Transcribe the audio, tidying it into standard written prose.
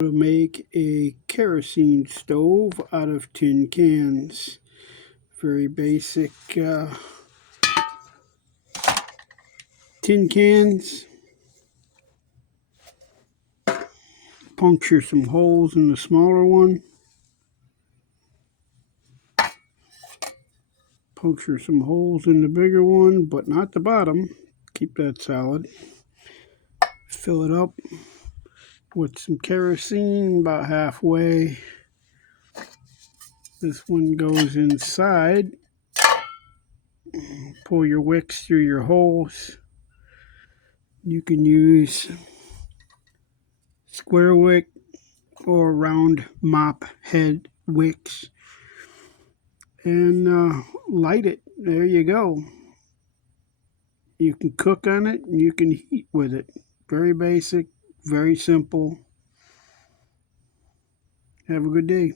To make a kerosene stove out of tin cans. Very basic tin cans. Puncture some holes in the smaller one. Puncture some holes in the bigger one, but not the bottom. Keep that solid. Fill it up with some kerosene about halfway. This one goes inside. Pull your wicks through your holes. You can use square wick or round mop head wicks and light it. There you go. You can cook on it and you can heat with it. Very basic, very simple. Have a good day.